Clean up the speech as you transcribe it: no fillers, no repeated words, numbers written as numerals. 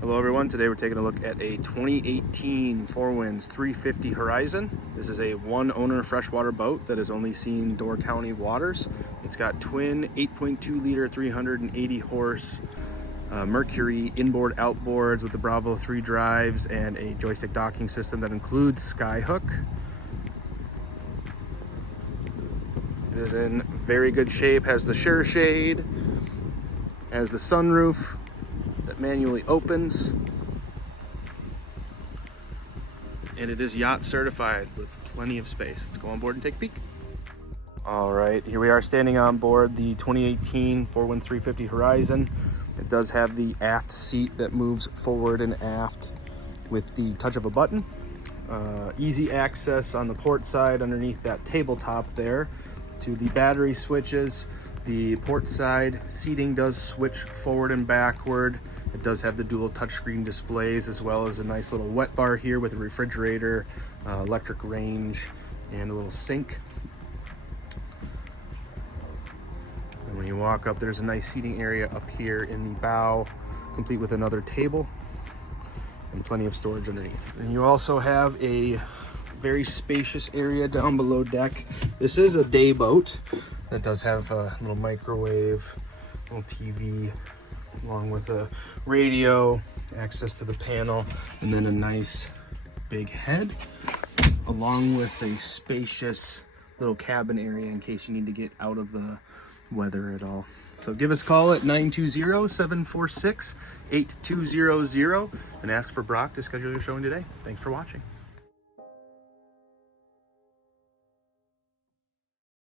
Hello everyone, today we're taking a look at a 2018 Four Winds 350 Horizon. This is a one owner freshwater boat that has only seen Door County waters. It's got twin 8.2 liter 380 horse Mercury inboard outboards with the Bravo 3 drives and a joystick docking system that includes skyhook. It is in very good shape, has the sure shade, has the sunroof that manually opens, and it is yacht certified with plenty of space. Let's go on board and take a peek. All right, here we are standing on board the 2018 Four Winds 350 Horizon. It does have the aft seat that moves forward and aft with the touch of a button. Easy access on the port side underneath that tabletop there to the battery switches. The port side seating does switch forward and backward. It does have the dual touchscreen displays as well as a nice little wet bar here with a refrigerator, electric range, and a little sink. And when you walk up, there's a nice seating area up here in the bow, complete with another table and plenty of storage underneath. And you also have a very spacious area down below deck. This is a day boat that does have a little microwave, little TV, along with a radio, access to the panel, and then a nice big head, along with a spacious little cabin area in case you need to get out of the weather at all. So give us a call at 920-746-8200 and ask for Brock to schedule your showing today. Thanks for watching.